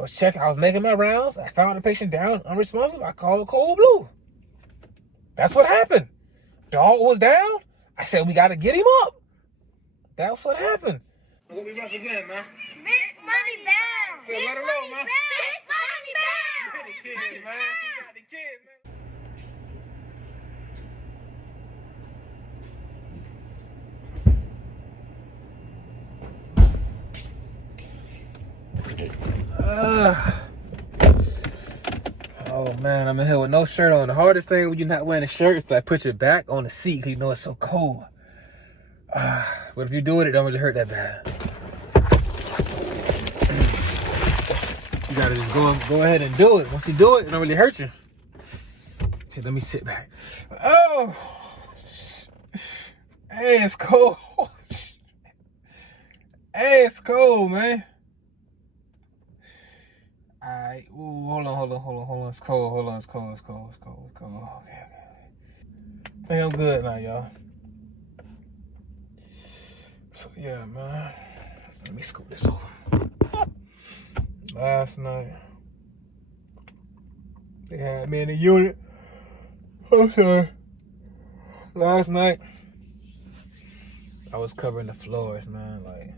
I was making my rounds. I found the patient down, unresponsive. I called Cold Blue. That's what happened. Dog was down. I said, we got to get him up. That's what happened. What we represent, man? Big money bound. So let her know, man. Big money bound. The kids, man. You got the kids, man. Oh man, I'm in here with no shirt on. The hardest thing when you're not wearing a shirt is to put your back on the seat because you know it's so cold. But if you do it, it don't really hurt that bad. You gotta just go ahead and do it. Once you do it, it don't really hurt you. Okay, let me sit back. Oh, hey, it's cold. Hey, it's cold, man. Alright, hold on. It's cold. It's cold. Okay. I think I'm good now, y'all. So yeah, man. Let me scoot this over. Last night, they had me in the unit. I'm sorry. Last night, I was covering the floors, man. Like,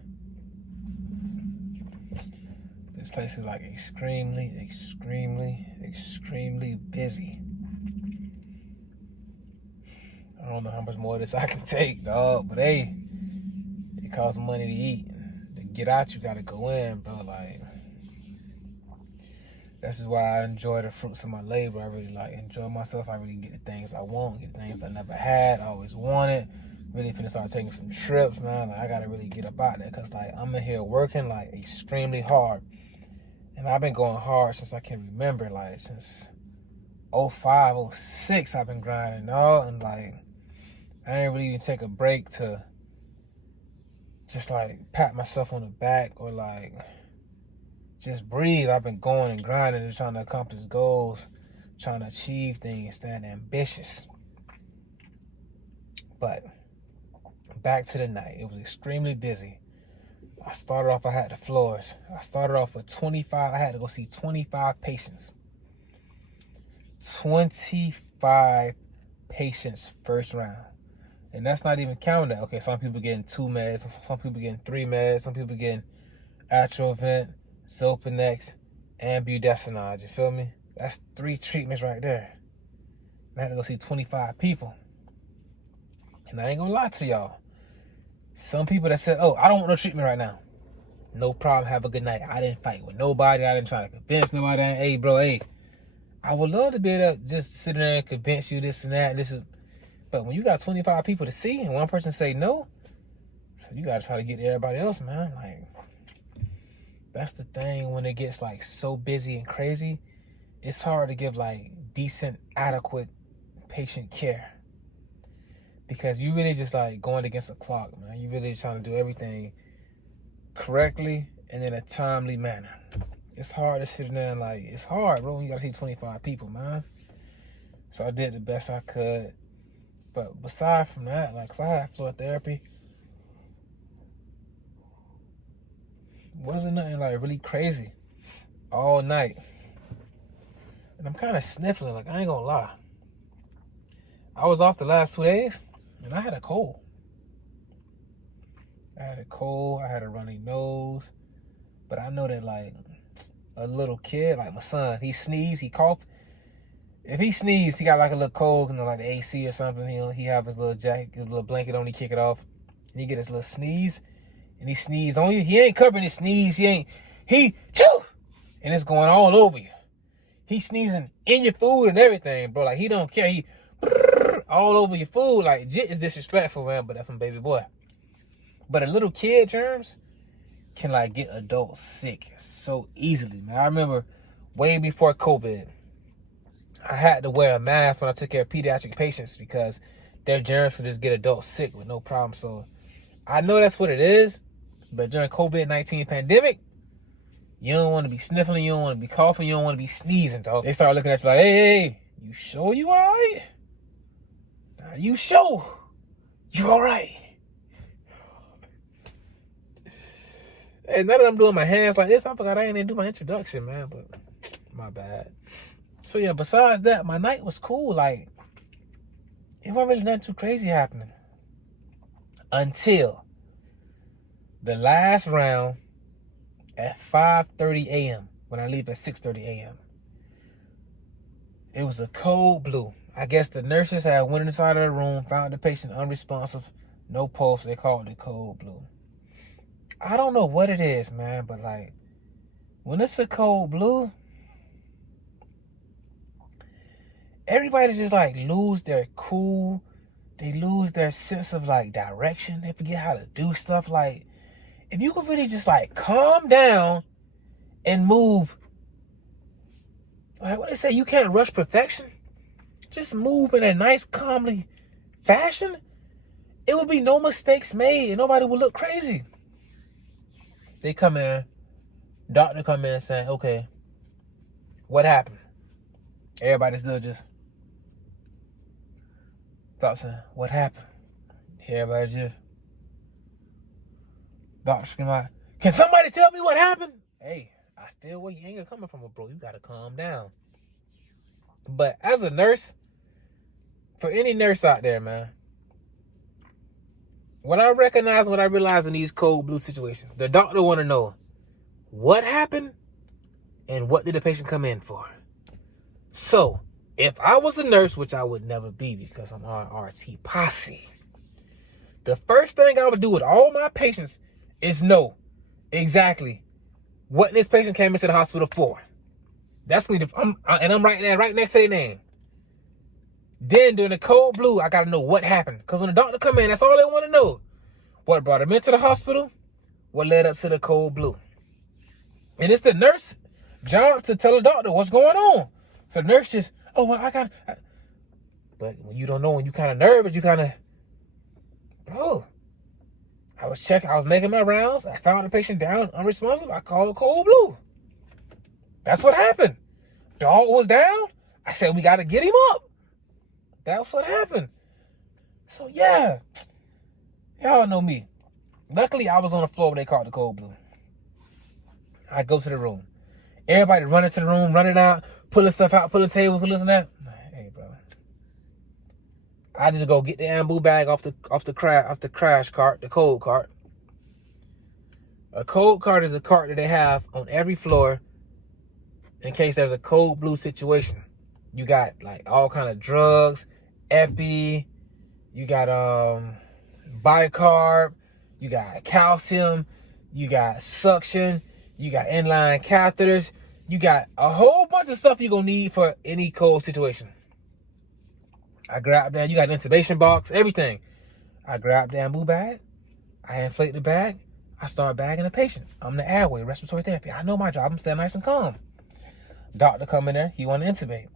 this place is like extremely busy. I don't know how much more of this I can take, dog. But hey, it costs money to eat. To get out, you gotta go in, bro. Like, this is why I enjoy the fruits of my labor. I really like enjoy myself. I really get the things I want, get the things I never had, I always wanted. Really finna start taking some trips, man. Like, I gotta really get up out there because, like, I'm in here working like extremely hard. And I've been going hard since I can remember, like since 05, 06, I've been grinding, dog. And like, I didn't really even take a break to just like pat myself on the back or like just breathe. I've been going and grinding and trying to accomplish goals, trying to achieve things, staying ambitious. But back to the night, it was extremely busy. I started off, I had the floors. I started off with 25. I had to go see 25 patients. 25 patients first round. And that's not even counting that. Okay, some people getting 2 meds, some people getting 3 meds, some people getting Atrovent, Zopinex, and budesonide. You feel me? That's 3 treatments right there. And I had to go see 25 people. And I ain't gonna lie to y'all. Some people that said, oh, I don't want no treatment right now. No problem. Have a good night. I didn't fight with nobody. I didn't try to convince nobody. Hey, bro, hey. I would love to be able to just sit there and convince you this and that. But when you got 25 people to see and one person say no, you got to try to get everybody else, man. Like, that's the thing when it gets, like, so busy and crazy. It's hard to give, like, decent, adequate patient care. Because you really just like going against the clock, man. You really trying to do everything correctly and in a timely manner. It's hard to sit there and like, it's hard, bro, when you gotta see 25 people, man. So I did the best I could. But beside from that, like, 'cause I had floor therapy, wasn't nothing like really crazy all night. And I'm kind of sniffling, like, I ain't gonna lie. I was off the last 2 days. And I had a cold. I had a runny nose. But I know that, like, a little kid, like my son, he sneezed, he coughed. If he sneezed, he got like a little cold, you know, like the AC or something. He have his little jacket, his little blanket on, he kick it off. And he get his little sneeze. And he sneeze on you. He ain't covering his sneeze. He chew! And it's going all over you. He sneezing in your food and everything, bro. Like, he don't care. He all over your food. Like, jit is disrespectful, man, but that's some baby boy. But a little kid germs can like get adults sick so easily, man. I remember way before COVID, I had to wear a mask when I took care of pediatric patients because their germs would just get adults sick with no problem. So I know that's what it is, but during COVID-19 pandemic, you don't want to be sniffling, you don't want to be coughing, you don't want to be sneezing, dog. They start looking at you like, hey, you sure you all right? Nah, you sure you all right? Hey, now that I'm doing my hands like this, I forgot I ain't even do my introduction, man. But my bad. So yeah, besides that, my night was cool. Like, it wasn't really nothing too crazy happening. Until the last round at 5:30 a.m. when I leave at 6:30 a.m. It was a cold blue. I guess the nurses had went inside of the room, found the patient unresponsive, no pulse. They called it cold blue. I don't know what it is, man, but like, when it's a cold blue, everybody just like lose their cool. They lose their sense of like direction. They forget how to do stuff. Like, if you could really just like calm down and move, like what they say, you can't rush perfection. Just move in a nice, calmly fashion. It would be no mistakes made and nobody would look crazy. They come in, doctor come in saying, okay, what happened? Everybody still just thought saying, what happened? Everybody just, doctor scream out, can somebody tell me what happened? Hey, I feel where your anger coming from, bro. You gotta calm down. But as a nurse, for any nurse out there, man, what I recognize, what I realize in these cold blue situations, the doctor want to know what happened and what did the patient come in for. So, if I was a nurse, which I would never be because I'm on RT posse, the first thing I would do with all my patients is know exactly what this patient came into the hospital for. That's me, and I'm right there, right next to their name. Then during the cold blue, I gotta know what happened. Because when the doctor come in, that's all they want to know. What brought him into the hospital? What led up to the cold blue? And it's the nurse job to tell the doctor what's going on. So the nurse just, oh, well, but when you don't know, when you kind of nervous, you kind of, bro, I was making my rounds. I found the patient down, unresponsive. I called cold blue. That's what happened. Dog was down. I said, we got to get him up. That's what happened. So, yeah. Y'all know me. Luckily, I was on the floor when they called the cold blue. I go to the room. Everybody running to the room, running out, pulling stuff out, pulling tables, pulling this and that. Hey, bro. I just go get the ambu bag off the crash cart, the cold cart. A cold cart is a cart that they have on every floor in case there's a cold blue situation. You got like all kind of drugs, epi, you got bicarb, you got calcium, you got suction, you got inline catheters, you got a whole bunch of stuff you're gonna need for any cold situation. I grab that, you got an intubation box, everything. I grab the ambu bag, I inflate the bag, I start bagging the patient. I'm the airway, respiratory therapy. I know my job, I'm staying nice and calm. Doctor come in there, he want to intubate.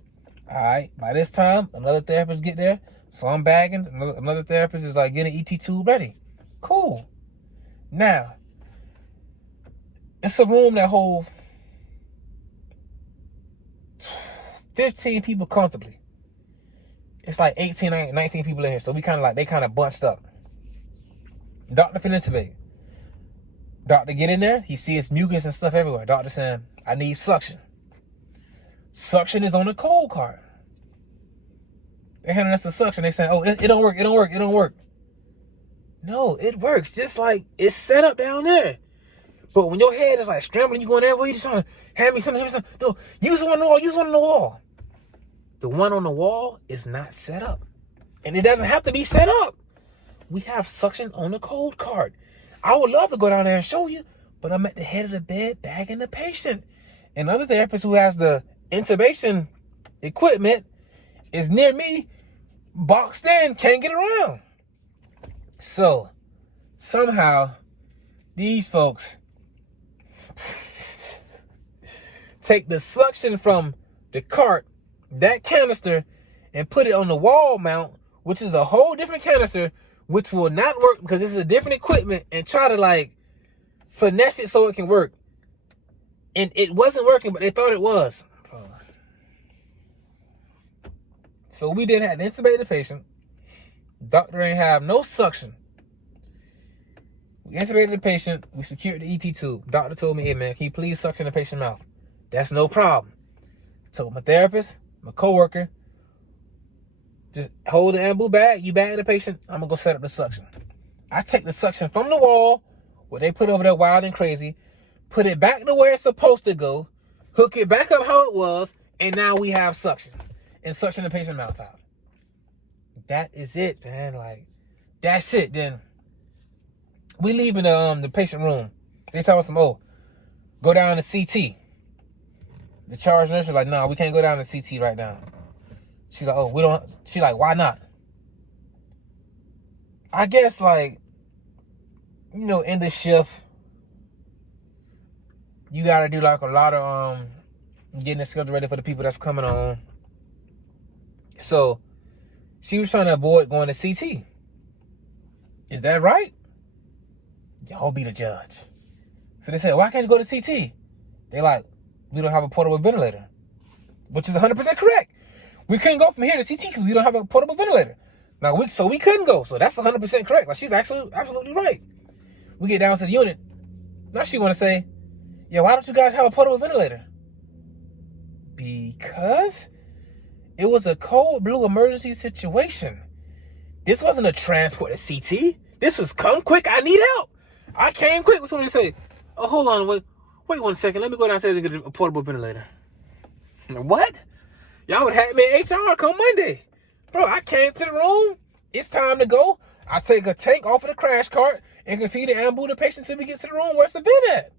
All right, by this time, another therapist get there, so I'm bagging. Another therapist is like getting ET tube ready. Cool. Now, it's a room that holds 15 people comfortably. It's like 18, 19 people in here, so they kind of bunched up. Doctor finna intubate. Doctor get in there, he sees mucus and stuff everywhere. Doctor saying, I need suction. Suction is on the cold cart. They're handing us the suction. They saying, oh, it don't work, it don't work, it don't work. No, it works. Just like it's set up down there. But when your head is like scrambling, you going there, well, you just trying to hand me something. No, use the one on the wall, use one on the wall. The one on the wall is not set up. And it doesn't have to be set up. We have suction on the cold cart. I would love to go down there and show you, but I'm at the head of the bed bagging the patient. And other therapist who has the intubation equipment is near me, boxed in, can't get around. So, somehow, these folks take the suction from the cart, that canister, and put it on the wall mount, which is a whole different canister, which will not work because this is a different equipment, and try to like finesse it so it can work. And it wasn't working, but they thought it was. So we didn't have to intubate the patient. Doctor ain't have no suction. We intubated the patient. We secured the ET tube. Doctor told me, hey, man, can you please suction the patient's mouth? That's no problem. Told my therapist, my coworker, just hold the ambu bag. You bag the patient. I'm going to go set up the suction. I take the suction from the wall, what they put over there wild and crazy, put it back to where it's supposed to go, hook it back up how it was, and now we have suction. And suction the patient's mouth out. That is it, man. Like, that's it. Then we leave in the patient room. They tell us, go down to CT. The charge nurse was like, nah, we can't go down to CT right now. She's like, she's like, why not? I guess, like, in the shift, you got to do, like, a lot of getting the schedule ready for the people that's coming on. So, she was trying to avoid going to CT. Is that right? Y'all be the judge. So they said, why can't you go to CT? They like, we don't have a portable ventilator. Which is 100% correct. We couldn't go from here to CT because we don't have a portable ventilator. So we couldn't go. So that's 100% correct. Like, she's actually absolutely right. We get down to the unit. Now she want to say, yeah, why don't you guys have a portable ventilator? Because it was a cold blue emergency situation. This wasn't a transport to CT. This was come quick, I need help. I came quick. What's somebody say? Oh, hold on, wait 1 second. Let me go downstairs and get a portable ventilator. What? Y'all would have me HR come Monday. Bro, I came to the room. It's time to go. I take a tank off of the crash cart and continue to ambush the patient till we get to the room where it's a vent at.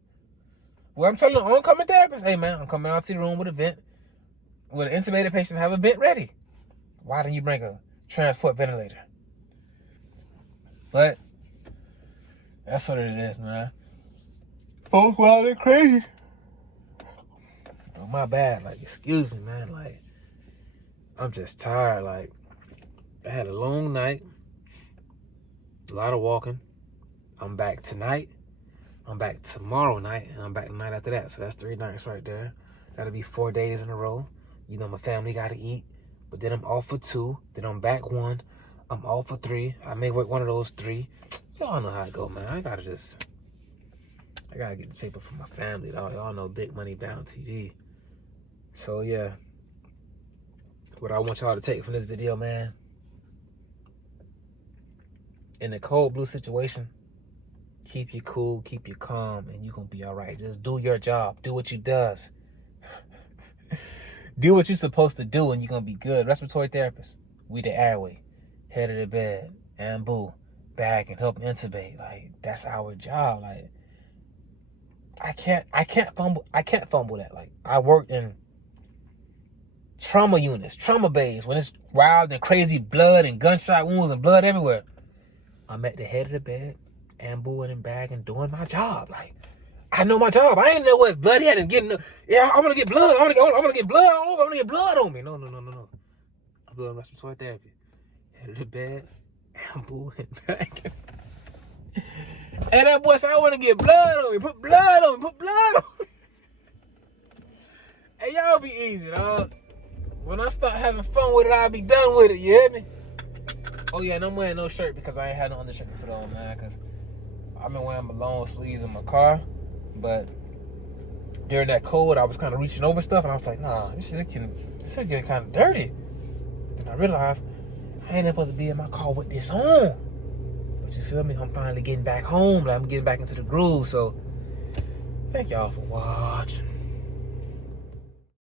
Well, I'm telling the oncoming therapist, hey man, I'm coming out to the room with a vent. With an intubated patient, have a vent ready. Why didn't you bring a transport ventilator? But that's what it is, man. Folks wild and crazy. Oh, my bad. Like, excuse me, man. Like, I'm just tired. Like, I had a long night. A lot of walking. I'm back tonight. I'm back tomorrow night. And I'm back the night after that. So that's 3 nights right there. That'll be 4 days in a row. My family got to eat. But then I'm off for 2. Then I'm back 1. I'm off for 3. I may work one of those 3. Y'all know how it go, man. I gotta get this paper for my family, dog. Y'all know Big Money Bound TV. So, yeah. What I want y'all to take from this video, man. In a cold blue situation, keep you cool, keep you calm, and you're gonna be all right. Just do your job. Do what you does. Do what you're supposed to do, and you're gonna be good. Respiratory therapist. We the airway. Head of the bed. Ambu. Bag and help intubate. Like, that's our job. Like, I can't fumble that. Like, I worked in trauma units, trauma bays, when it's wild and crazy blood and gunshot wounds and blood everywhere. I'm at the head of the bed, ambuing and bagging, doing my job. Like, I know my job. I ain't know what's bloody had and getting. Yeah, I'm gonna get blood. I'm gonna get blood all over. I'm gonna get blood on me. No. I'm doing respiratory therapy. Head of the bed, ambu and bagging. And that boy said, I want to get blood on me. Put blood on me. Hey, y'all be easy, dog. When I start having fun with it, I'll be done with it. You hear me? Oh, yeah, and I'm wearing no shirt because I ain't had no undershirt to put on, man. Because I've been wearing my long sleeves in my car. But during that cold, I was kind of reaching over stuff. And I was like, nah, this shit getting kind of dirty. Then I realized I ain't supposed to be in my car with this on. But you feel me? I'm finally getting back home. Like, I'm getting back into the groove. So, thank y'all for watching.